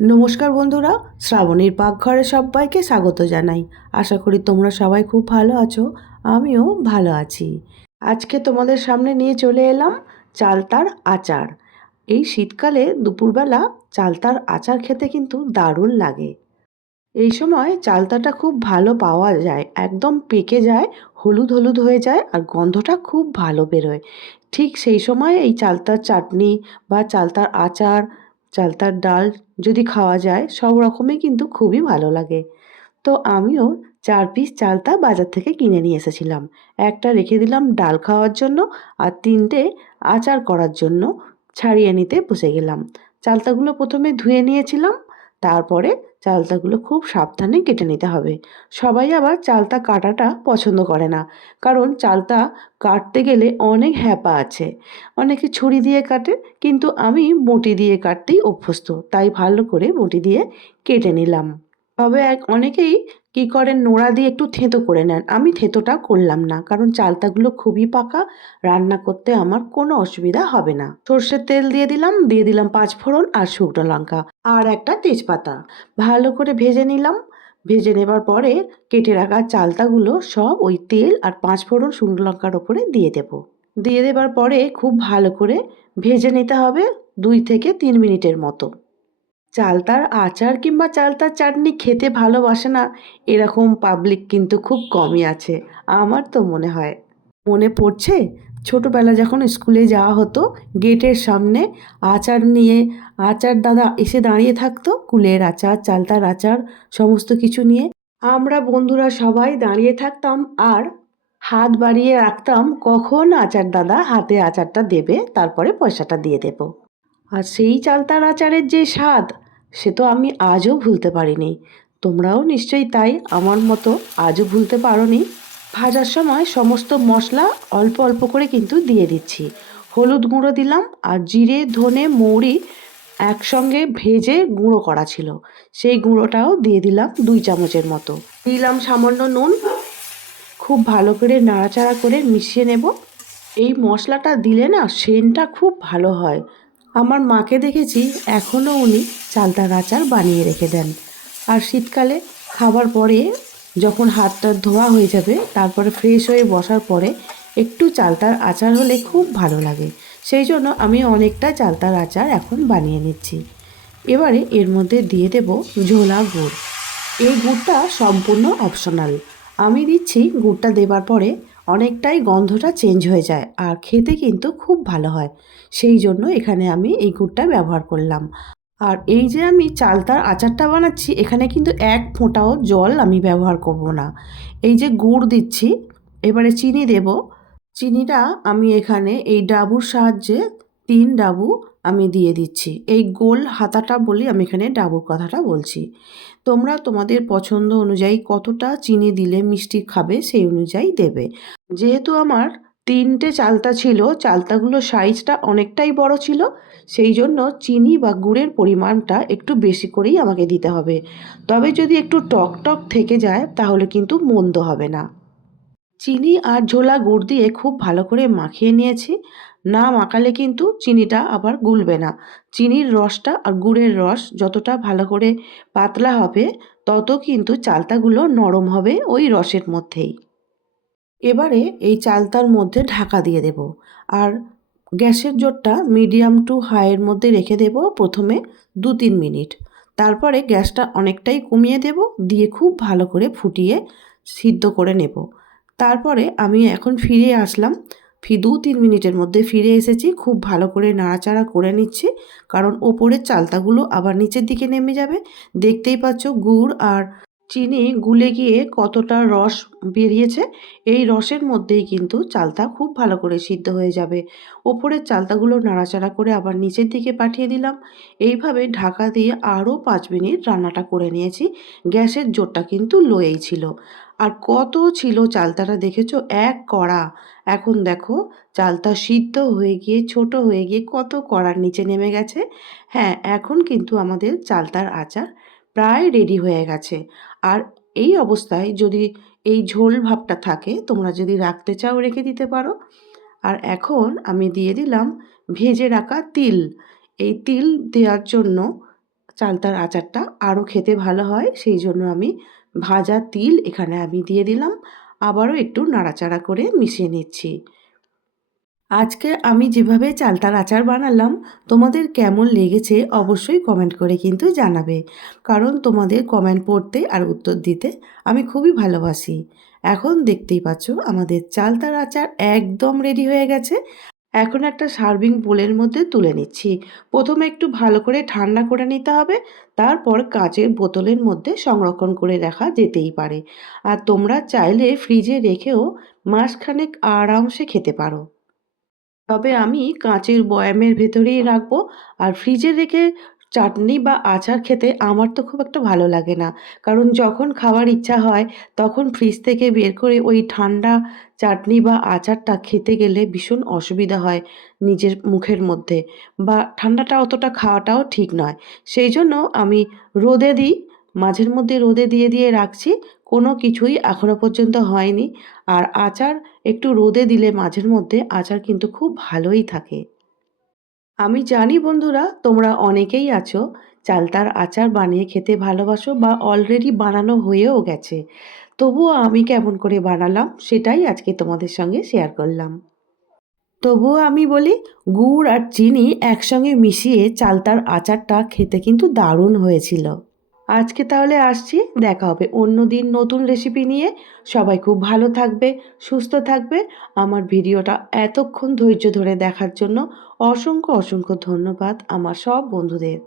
নমস্কার বন্ধুরা, শ্রাবণীর পাকঘরে সবাইকে স্বাগত জানাই। আশা করি তোমরা সবাই খুব ভালো আছো। আমিও ভালো আছি। আজকে তোমাদের সামনে নিয়ে চলে এলাম চালতার আচার। এই শীতকালে দুপুরবেলা চালতার আচার খেতে কিন্তু দারুণ লাগে। এই সময় চালতাটা খুব ভালো পাওয়া যায়, একদম পেকে যায়, হলুদ হলুদ হয়ে যায় আর গন্ধটা খুব ভালো বেরোয়। ঠিক সেই সময় এই চালতার চাটনি বা চালতার আচার, চালতার ডাল যদি খাওয়া যায় সব রকমই কিন্তু খুবই ভালো লাগে। তো আমিও ৪ পিস চালতা বাজার থেকে কিনে নিয়ে এসেছিলাম। একটা রেখে দিলাম ডাল খাওয়ার জন্য আর ৩টে আচার করার জন্য ছাড়িয়ে নিতে বসে গেলাম। চালতাগুলো প্রথমে ধুয়ে নিয়েছিলাম, তারপরে চালতাগুলো খুব সাবধানে কেটে নিতে হবে। সবাই আবার চালতা কাটাটা পছন্দ করে না, কারণ চালতা কাটতে গেলে অনেক হ্যাপা আছে। অনেকে ছুরি দিয়ে কাটে, কিন্তু আমি বঁটি দিয়ে কাটতেই অভ্যস্ত, তাই ভালো করে বঁটি দিয়ে কেটে নিলাম। তবে অনেকেই কি করেন, নোড়া দিয়ে একটু থেঁতো করে নেন। আমি থেঁতোটা করলাম না, কারণ চালতাগুলো খুবই পাকা, রান্না করতে আমার কোনো অসুবিধা হবে না। সর্ষের তেল দিয়ে দিলাম ৫ ফোড়ন আর শুকনো লঙ্কা আর একটা তেজপাতা। ভালো করে ভেজে নিলাম। ভেজে নেবার পরে কেটে রাখা চালতাগুলো সব ওই তেল আর ৫ ফোড়ন শুকনো লঙ্কার ওপরে দিয়ে দেব। দিয়ে দেবার পরে খুব ভালো করে ভেজে নিতে হবে ২ থেকে ৩ মিনিটের মতো। চালতার আচার কিংবা চালতার চাটনি খেতে ভালোবাসে না এরকম পাবলিক কিন্তু খুব কমই আছে, আমার তো মনে হয়। মনে পড়ছে ছোটবেলা যখন স্কুলে যাওয়া হতো, গেটের সামনে আচার নিয়ে আচার দাদা এসে দাঁড়িয়ে থাকতো, কুলের আচার, চালতার আচার, সমস্ত কিছু নিয়ে। আমরা বন্ধুরা সবাই দাঁড়িয়ে থাকতাম আর হাত বাড়িয়ে রাখতাম কখন আচার দাদা হাতে আচারটা দেবে, তারপরে পয়সাটা দিয়ে দেব। আর সেই চালতার আচারের যে স্বাদ, সে তো আমি আজও ভুলতে পারিনি। তোমরাও নিশ্চয়ই তাই আমার মতো আজও ভুলতে পারোনি। ভাজার সময় সমস্ত মশলা অল্প অল্প করে কিন্তু দিয়ে দিচ্ছি। হলুদ গুঁড়ো দিলাম আর জিরে, ধনে, মৌরি একসঙ্গে ভেজে গুঁড়ো করা ছিল, সেই গুঁড়োটাও দিয়ে দিলাম ২ চামচের মতো। দিলাম সামান্য নুন। খুব ভালো করে নাড়াচাড়া করে মিশিয়ে নেব। এই মশলাটা দিলে না সেন্টটা খুব ভালো হয়। আমার মাকে দেখেছি এখনও উনি চালতার আচার বানিয়ে রেখে দেন। আর শীতকালে খাবার পরে যখন হাতটা ধোয়া হয়ে যাবে, তারপরে ফ্রেশ হয়ে বসার পরে একটু চালতার আচার হলে খুব ভালো লাগে। সেই জন্য আমি অনেকটা চালতার আচার এখন বানিয়ে নিচ্ছি। এবারে এর মধ্যে দিয়ে দেব ঝোলা গুড়। এই গুড়টা সম্পূর্ণ অপশনাল। আমি দিচ্ছি, গুড়টা দেবার পরে অনেকটাই গন্ধটা চেঞ্জ হয়ে যায় আর খেতে কিন্তু খুব ভালো হয়। সেই জন্য এখানে আমি এই গুড়টা ব্যবহার করলাম। আর এই যে আমি চালতার আচারটা বানাচ্ছি, এখানে কিন্তু এক ফোঁটাও জল আমি ব্যবহার করব না। এই যে গুড় দিচ্ছি, এবারে চিনি দেব। চিনিটা আমি এখানে এই ডাবুর সাহায্যে ৩ ডাবু আমি দিয়ে দিচ্ছি। এই গোল হাতাটা বলি আমি এখানে ডাবুর কথাটা বলছি। তোমরা তোমাদের পছন্দ অনুযায়ী কতটা চিনি দিলে মিষ্টি খাবে সেই অনুযায়ী দেবে। যেহেতু আমার ৩টে চালতা ছিল, চালতাগুলোর সাইজটা অনেকটাই বড় ছিল, সেই জন্য চিনি বা গুড়ের পরিমাণটা একটু বেশি করেই আমাকে দিতে হবে। তবে যদি একটু টক টক থেকে যায় তাহলে কিন্তু মন্দ হবে না। চিনি আর ঝোলা গুড় দিয়ে খুব ভালো করে মাখিয়ে নিয়েছি। না মাখালে কিন্তু চিনিটা আবার গুলবে না। চিনির রসটা আর গুড়ের রস যতটা ভালো করে পাতলা হবে, তত কিন্তু চালতাগুলো নরম হবে ওই রসের মধ্যেই। এবারে এই চালতার মধ্যে ঢাকা দিয়ে দেব আর গ্যাসের জোরটা মিডিয়াম টু হাইয়ের মধ্যে রেখে দেব প্রথমে ২-৩ মিনিট। তারপরে গ্যাসটা অনেকটাই কমিয়ে দেব, দিয়ে খুব ভালো করে ফুটিয়ে সিদ্ধ করে নেব। তারপরে আমি এখন ফিরে আসলাম। ২-৩ মিনিটের মধ্যে ফিরে এসেছি। খুব ভালো করে নাড়াচাড়া করে নিচ্ছি, কারণ ওপরের চালতাগুলো আবার নিচের দিকে নেমে যাবে। দেখতেই পাচ্ছ গুড় আর চিনি গুলে গিয়ে কতটা রস বেরিয়েছে। এই রসের মধ্যেই কিন্তু চালতা খুব ভালো করে সিদ্ধ হয়ে যাবে। ওপরের চালতাগুলো নাড়াচাড়া করে আবার নিচের দিকে পাঠিয়ে দিলাম। এইভাবে ঢাকা দিয়ে আরও ৫ মিনিট রান্নাটা করে নিয়েছি। গ্যাসের জোরটা কিন্তু লোয়েই ছিল। আর কত ছিল চালতাটা দেখেছো, এক কড়া। এখন দেখো চালতা সিদ্ধ হয়ে গিয়ে ছোট হয়ে গিয়ে কত কড়ার নিচে নেমে গেছে। হ্যাঁ, এখন কিন্তু আমাদের চালতার আচার প্রায় রেডি হয়ে গেছে। আর এই অবস্থায় যদি এই ঝোল ভাবটা থাকে, তোমরা যদি রাখতে চাও রেখে দিতে পারো। আর এখন আমি দিয়ে দিলাম ভেজে রাখা তিল। এই তিল দেওয়ার জন্য চালতার আচারটা আরও খেতে ভালো হয়, সেই জন্য আমি ভাজা তিল এখানে আমি দিয়ে দিলাম। আবারও একটু নাড়াচাড়া করে মিশিয়ে নিচ্ছি। আজকে আমি যেভাবে চালতার আচার বানালাম তোমাদের কেমন লেগেছে অবশ্যই কমেন্ট করে কিন্তু জানাবে, কারণ তোমাদের কমেন্ট পড়তে আর উত্তর দিতে আমি খুবই ভালোবাসি। এখন দেখতেই পাচ্ছ আমাদের চালতার আচার একদম রেডি হয়ে গেছে। এখন একটা সার্ভিং বোলের মধ্যে তুলে নিচ্ছি। প্রথমে একটু ভালো করে ঠান্ডা করে নিতে হবে, তারপর কাচের বোতলের মধ্যে সংরক্ষণ করে রাখা যেতেই পারে। আর তোমরা চাইলে ফ্রিজে রেখেও মাসখানেক আরামসে খেতে পারো। তবে আমি কাঁচের বয়ামের ভেতরেই রাখবো। আর ফ্রিজে রেখে চাটনি বা আচার খেতে আমার তো খুব একটা ভালো লাগে না, কারণ যখন খাওয়ার ইচ্ছা হয় তখন ফ্রিজ থেকে বের করে ওই ঠান্ডা চাটনি বা আচারটা খেতে গেলে ভীষণ অসুবিধা হয় নিজের মুখের মধ্যে, বা ঠান্ডাটা অতটা খাওয়াটাও ঠিক নয়। সেই জন্য আমি রোদে দিই, মাঝের মধ্যে রোদে দিয়ে দিয়ে রাখছি। কোনো কিছুই এখনো পর্যন্ত হয়নি। আর আচার একটু রোদে দিলে মাঝের মধ্যে আচার কিন্তু খুব ভালোই থাকে। আমি জানি বন্ধুরা তোমরা অনেকেই আছো চালতার আচার বানিয়ে খেতে ভালোবাসো বা অলরেডি বানানো হয়েও গেছে। তবুও আমি কেমন করে বানালাম সেটাই আজকে তোমাদের সঙ্গে শেয়ার করলাম। তবুও আমি বলি, গুড় আর চিনি একসঙ্গে মিশিয়ে চালতার আচারটা খেতে কিন্তু দারুণ হয়েছিল। আজকে তাহলে আসছি, দেখা হবে অন্য দিন নতুন রেসিপি নিয়ে। সবাই খুব ভালো থাকবে, সুস্থ থাকবে। আমার ভিডিওটা এতক্ষণ ধৈর্য ধরে দেখার জন্য অসংখ্য অসংখ্য ধন্যবাদ আমার সব বন্ধুদের।